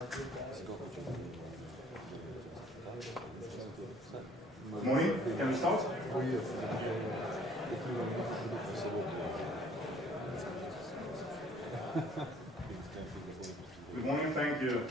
Good morning. Can we start? Good morning. Thank you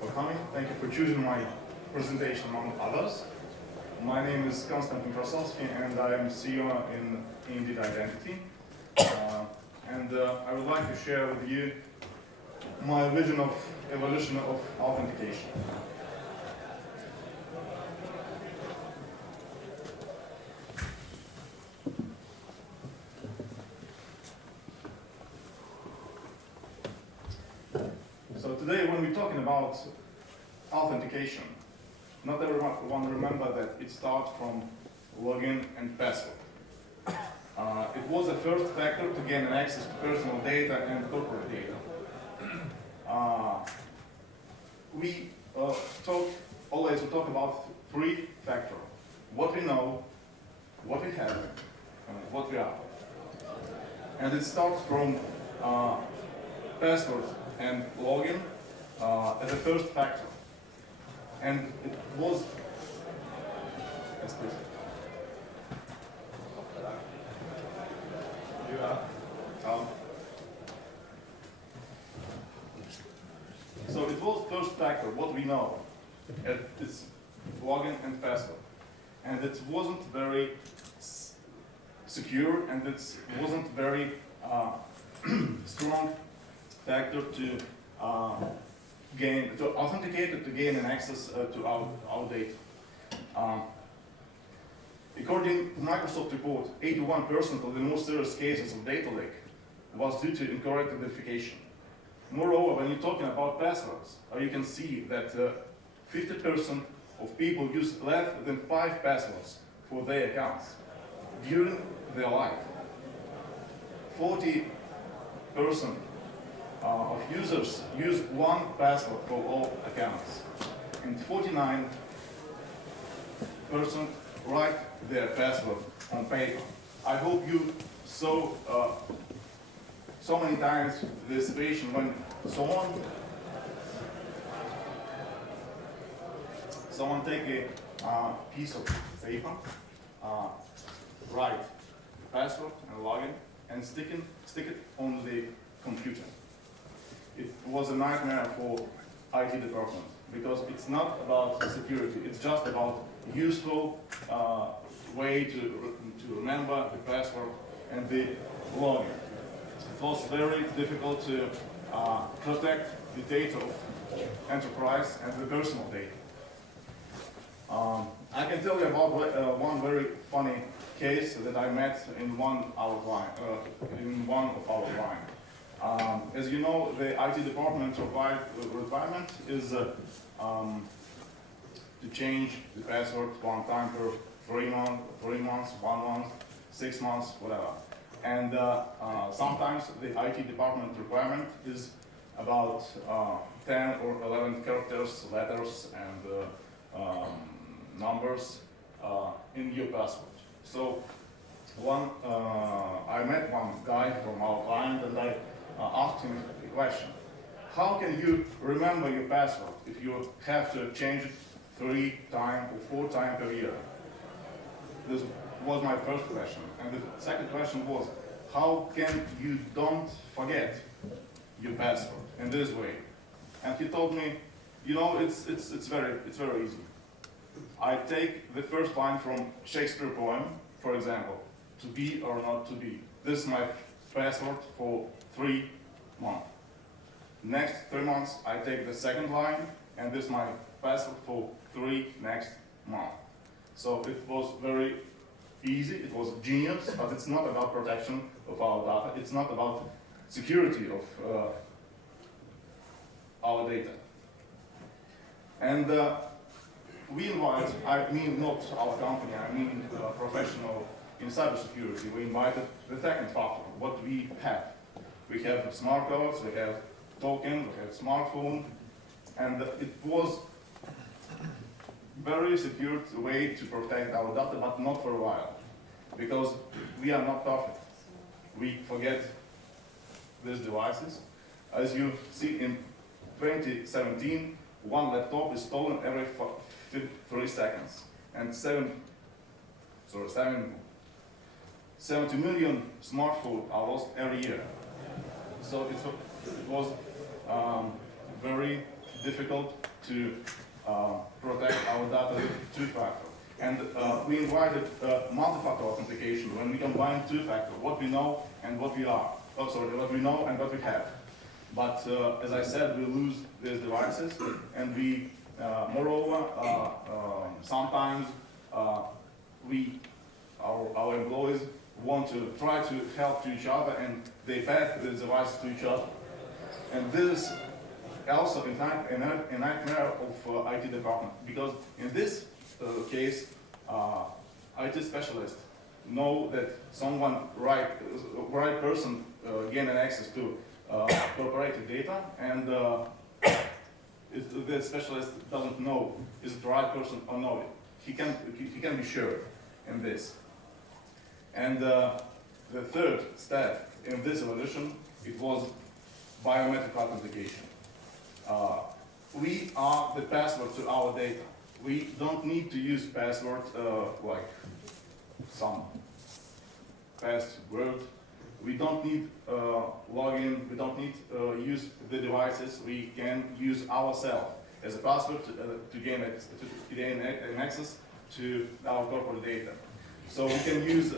for coming. Thank you for choosing my presentation among others. My name is Konstantin Krasovsky and I am CEO in Indeed Identity. I would like to share with you my vision of evolution of authentication. So today when we're talking about authentication, not everyone remember that it starts from login and password. It was the first factor to gain access to personal data and corporate data. We always talk about three factors: what we know, what we have, and what we are. And it starts from password and login as the first factor. And it was, yes, please. So it was first factor, what we know. It's login and password. And it wasn't very secure, and it wasn't very strong factor to authenticate it, to gain an access to our data. According to Microsoft report, 81% of the most serious cases of data leak was due to incorrect identification. Moreover, when you're talking about passwords, you can see that 50% of people use less than 5 passwords for their accounts during their life. 40% of users use one password for all accounts, and 49% write their password on paper. I hope you saw so many times the situation when someone take a piece of paper, write the password and login, and stick it on the computer. It was a nightmare for IT department because it's not about security. It's just about useful way to remember the password and the login. It was very difficult to protect the data of enterprise and the personal data. I can tell you about one very funny case that I met in one of our clients. As you know, the IT department requirement is to change the password one time per 3 months, 1 month, 6 months, whatever. And sometimes the IT department requirement is about 10 or 11 characters, letters, and numbers in your password. So I met one guy from our client and I asked him a question. How can you remember your password if you have to change it 3 times or 4 times per year? This was my first question. And the second question was, how can you don't forget your password in this way? And he told me, you know, it's very easy. I take the first line from Shakespeare poem, for example, to be or not to be. This is my password for 3 months. Next 3 months, I take the second line, and this is my password for 3 next months. So it was very easy, it was genius, but it's not about protection of our data, it's not about security of our data. And we invite, I mean not our company, I mean professional in cybersecurity, we invited the second factor, what we have. We have smart cards, we have token, we have smartphone, and it was very secure way to protect our data, but not for a while, because we are not perfect. We forget these devices. As you see in 2017, one laptop is stolen every 3 seconds, and 70 million smartphones are lost every year. So it was very difficult to protect our data with two-factor. And we invited multi-factor authentication when we combine two-factor, what we know and what we are. Oh, sorry, what we know and what we have. But as I said, we lose these devices, and we, moreover, sometimes our employees want to try to help to each other, and they pass these devices to each other. And this is also a nightmare of IT department, because in this case, IT specialists know that someone, right person gain access to corporative data, and the specialist doesn't know is it the right person or not. He can be sure in this. And the third step in this evolution, it was biometric authentication. We are the password to our data. We don't need to use password like some password. We don't need login. We don't need use the devices. We can use ourselves as a password to gain access to our corporate data. So we can use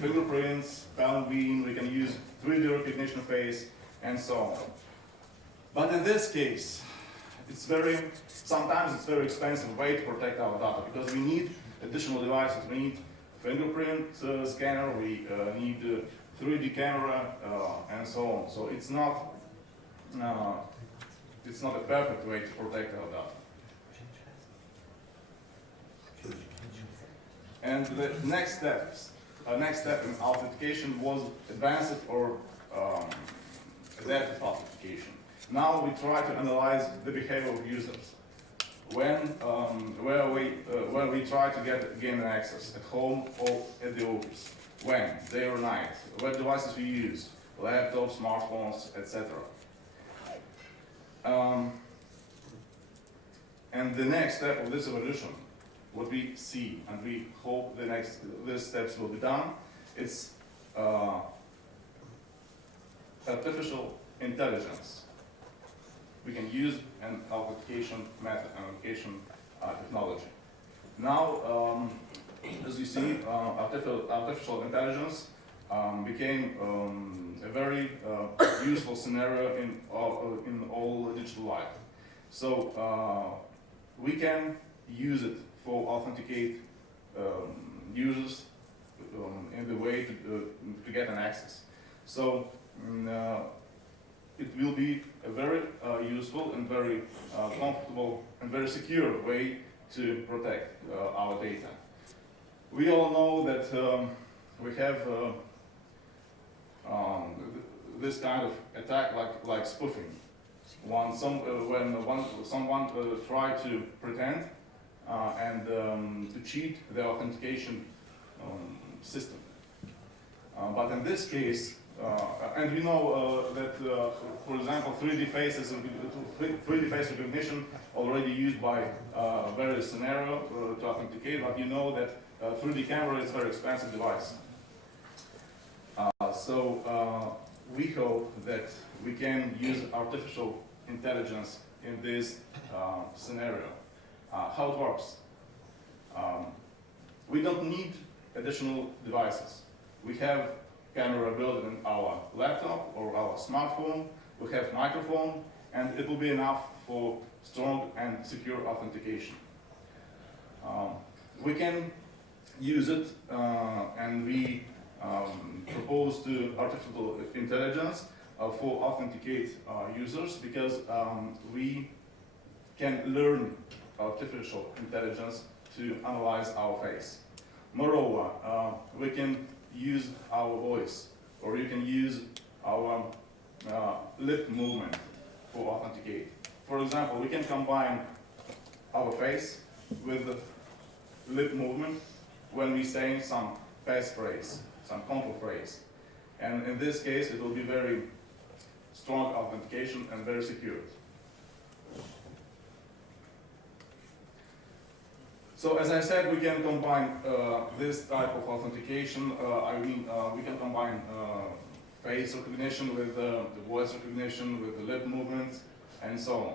fingerprints, palm beam. We can use 3D recognition face, and so on. But in this case, sometimes it's very expensive way to protect our data, because we need additional devices. We need fingerprint scanner, we need 3D camera, and so on. So it's not a perfect way to protect our data. And the next step in authentication was advanced or adaptive authentication. Now we try to analyze the behavior of users when we try to gain access at home or at the office, when, day or night, what devices we use, laptops, smartphones, etc. And the next step of this evolution, what we see, and we hope these steps will be done, it's artificial intelligence. We can use an authentication method, authentication technology. Now, as you see, artificial intelligence became a very useful scenario in all digital life. So we can use it for authenticate users in the way to get an access. So it will be a very useful and very comfortable and very secure way to protect our data. We all know that we have this kind of attack like spoofing. When someone tries to pretend and to cheat the authentication system. But in this case, and we know that, for example, 3D face recognition already used by various scenarios to authenticate, but you know that 3D camera is a very expensive device. So we hope that we can use artificial intelligence in this scenario. How it works? We don't need additional devices. We have camera built in our laptop or our smartphone. We have microphone, and it will be enough for strong and secure authentication. We can use it, and we propose to artificial intelligence for authenticate users, because we can learn artificial intelligence to analyze our face. Moreover, we can use our voice, or you can use our lip movement for authenticate. For example, we can combine our face with the lip movement when we say some passphrase, some control phrase. And in this case, it will be very strong authentication and very secure. So as I said, we can combine this type of authentication. We can combine face recognition with the voice recognition, with the lip movements, and so on.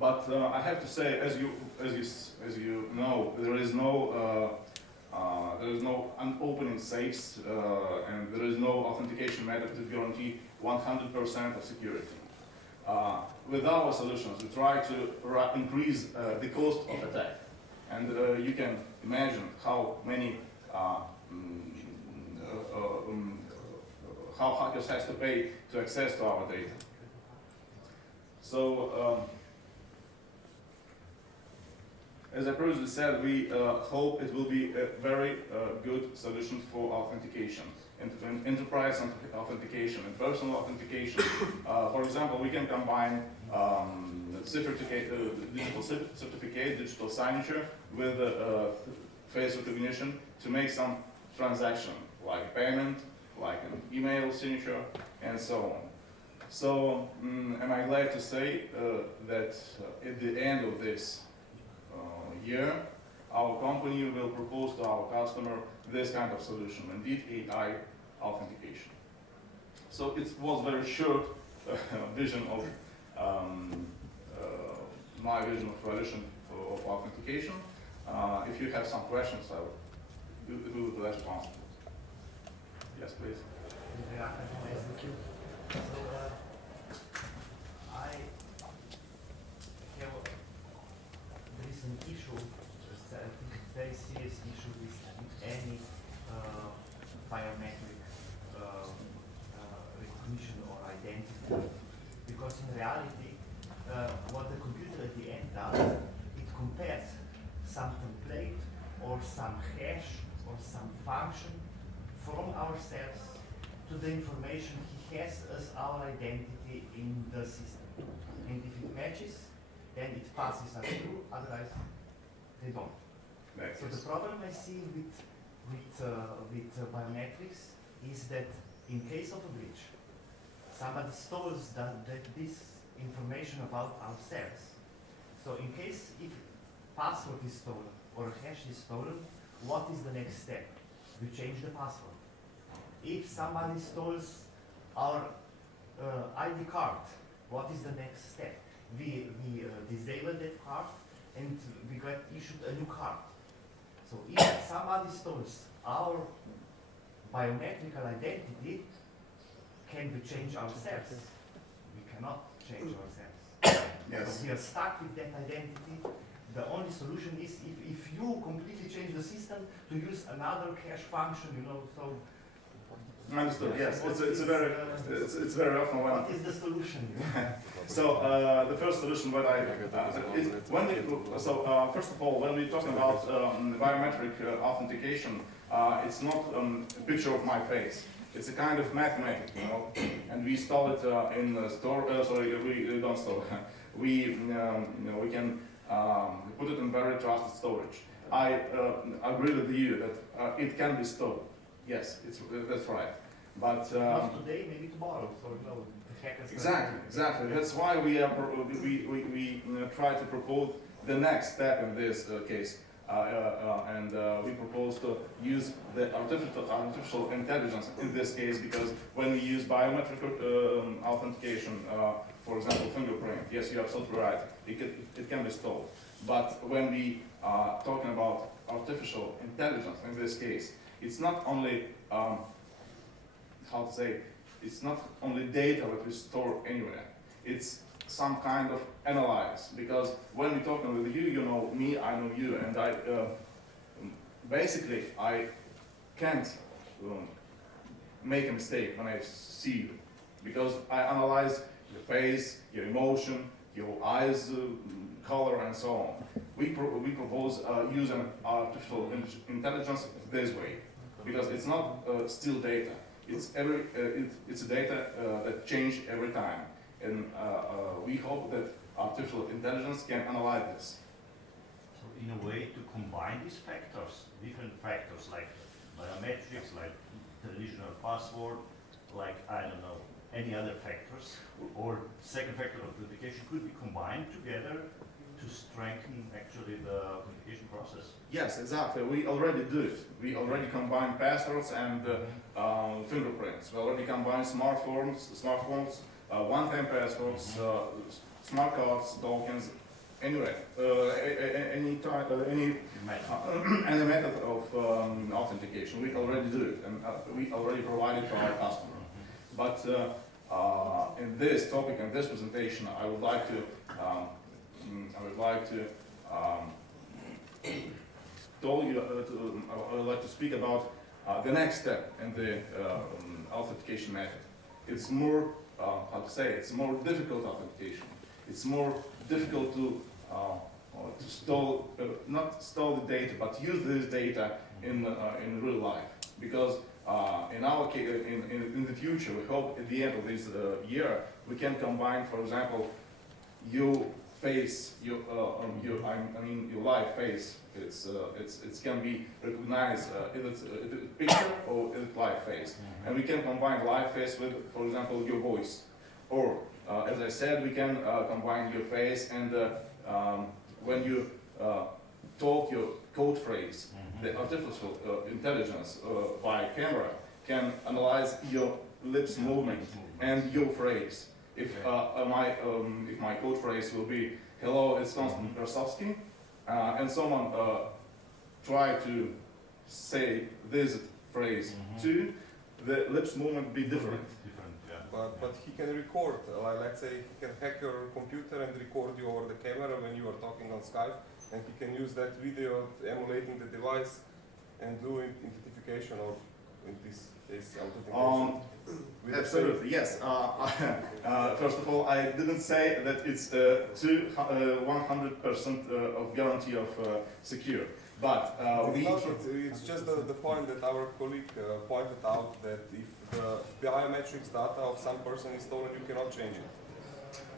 But I have to say, as you know, there is no opening safes, and there is no authentication method to guarantee 100% of security. With our solutions, we try to increase the cost of attack, and you can imagine how many how hackers have to pay to access to our data. So, as I previously said, we hope it will be a very good solution for authentication, enterprise authentication and personal authentication. For example, we can combine digital certificate, digital signature with face recognition to make some transaction, like payment, like an email signature, and so on. So, am I glad to say that at the end of this year, our company will propose to our customer this kind of solution, indeed AI authentication. So it was very short vision of my vision of coalition of authentication. If you have some questions, I will be glad to answer. Yes, please. Thank you. So, there is an issue, I think a very serious issue with any biometric recognition or identity, because in reality, what the computer at the end does, it compares some template or some hash or some function from ourselves to the information he has as our identity in the system. And if it matches, then it passes us through, otherwise they don't. So the problem I see with biometrics is that in case of a breach, somebody stores this information about ourselves. So in case if password is stolen or a hash is stolen, what is the next step? We change the password. If somebody stores our ID card, what is the next step? We disable that card and we get issued a new card. So if somebody stores our biometrical identity, can we change ourselves? We cannot change ourselves. Yes. So we are stuck with that identity. The only solution is if you completely change the system to use another hash function, so. Understood. Yes, it's very often when. What is the solution? So the first solution when first of all, when we're talking about biometric authentication, it's not a picture of my face. It's a kind of mathematics, and we install it in the store. We don't store. We can put it in very trusted storage. I agree with you that it can be stored. Yes, that's right. But not today, maybe tomorrow. So the hackers. Exactly. That's why we try to propose the next step in this case, and we propose to use the artificial intelligence in this case, because when we use biometric authentication, for example, fingerprint, yes, you're absolutely right. It can be stored. But when we are talking about artificial intelligence in this case, it's not only it's not only data that we store anywhere. It's some kind of analyze, because when we're talking with you, you know me, I know you, and basically I can't make a mistake when I see you, because I analyze your face, your emotion, your eyes color, and so on. We propose using artificial intelligence this way, because it's not still data. It's a data that change every time, and we hope that artificial intelligence can analyze this. So in a way to combine these factors, different factors like biometrics, like traditional password, like I don't know, any other factors, or second factor authentication could be combined together to strengthen actually the authentication process? Yes, exactly. We already do it. We already combine passwords and fingerprints. We already combine smartphones, one-time passwords, smart cards, tokens. Anyway, any method of authentication, we already do it, and we already provide it to our customer. But in this topic and this presentation, I would like to speak about the next step in the authentication method. It's more, how to say, it's more difficult authentication. It's more difficult to store, not store the data, but use this data in real life. Because in our case, in the future, we hope at the end of this year, we can combine, for example, your face, your live face. It can be recognized if it's a picture or if it's live face, and we can combine live face with, for example, your voice, or as I said, we can combine your face and when you talk your code phrase, the artificial intelligence by camera can analyze your lips movement and your phrase. If my code phrase will be "Hello, it's Konstantin Krasovsky," and someone try to say this phrase too, the lips movement be different. But he can record, let's say he can hack your computer and record you over the camera when you are talking on Skype, and he can use that video emulating the device and do identification, or in this case authentication. Absolutely, yes. First of all, I didn't say that it's 100% of guarantee of secure, but it's just the point that our colleague pointed out, that if the biometrics data of some person is stolen, you cannot change it.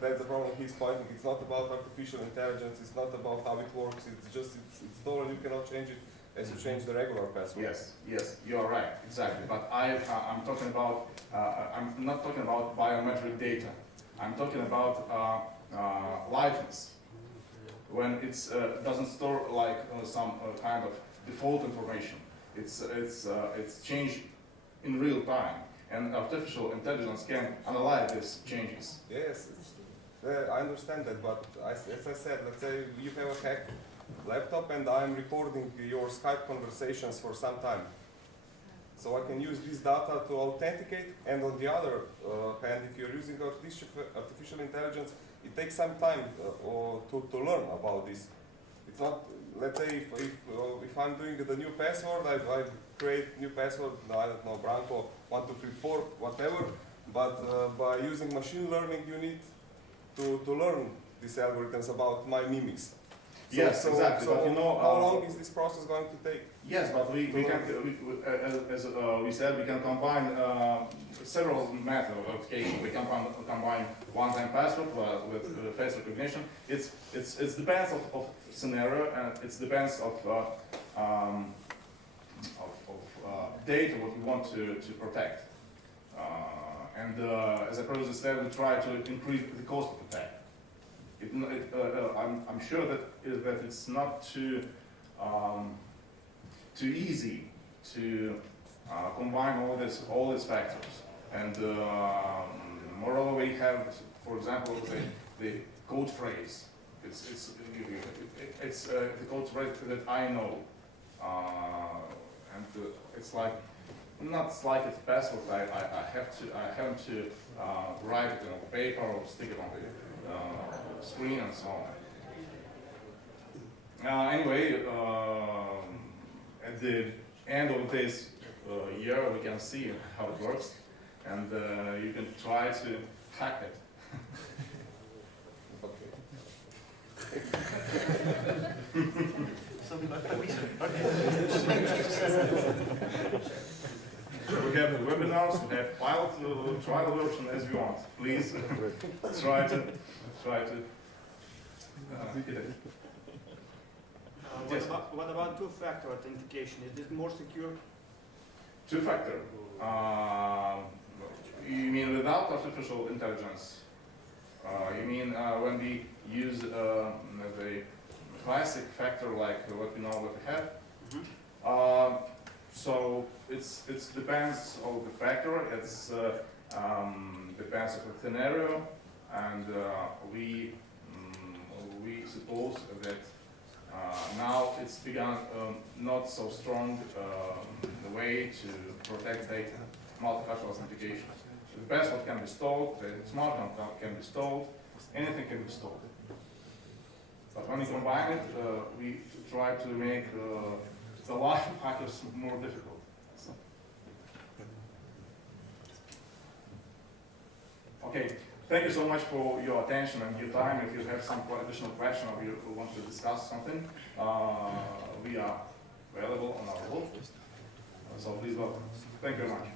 That's the problem he's pointing. It's not about artificial intelligence. It's not about how it works. It's just it's stolen. You cannot change it as you change the regular password. Yes, you are right, exactly. But I'm talking about. I'm not talking about biometric data. I'm talking about liveness. When it doesn't store like some kind of default information. It's changed in real time, and artificial intelligence can analyze these changes. Yes, I understand that, but as I said, let's say you have a hacked laptop and I'm recording your Skype conversations for some time. So I can use this data to authenticate, and on the other hand, if you're using artificial intelligence, it takes some time to learn about this. It's not, let's say, if I'm doing the new password, I create new password, I don't know, Branko 1234, whatever. But by using machine learning, you need to learn these algorithms about my mimics. Yes, exactly. So but you know, how long is this process going to take? Yes, but we can, as we said, we can combine several methods of authentication. We can combine one-time password with face recognition. It depends of scenario, and it depends of data what we want to protect. As I previously said, we try to increase the cost of attack. I'm sure that it's not too easy to combine all these factors. And moreover, we have, for example, the code phrase. It's the code phrase that I know, and it's like not like it's password. I have to write it on paper or stick it on the screen and so on. Anyway, at the end of this year, we can see how it works, and you can try to hack it. We have webinars, we have pilot trial version as you want. Please try to get it. Yes. What about two-factor authentication? Is it more secure? Two-factor? You mean without artificial intelligence? You mean when we use the classic factor like what we know what we have? So it depends on the factor. It's depends on the scenario, and we suppose that now it's begun not so strong the way to protect data, multi-factor authentication. The password can be stored, the smart contract can be stored, anything can be stored. But when we combine it, we try to make the life of hackers more difficult. So. Okay, thank you so much for your attention and your time. If you have some additional question or you want to discuss something, we are available on our website. So please welcome. Thank you very much.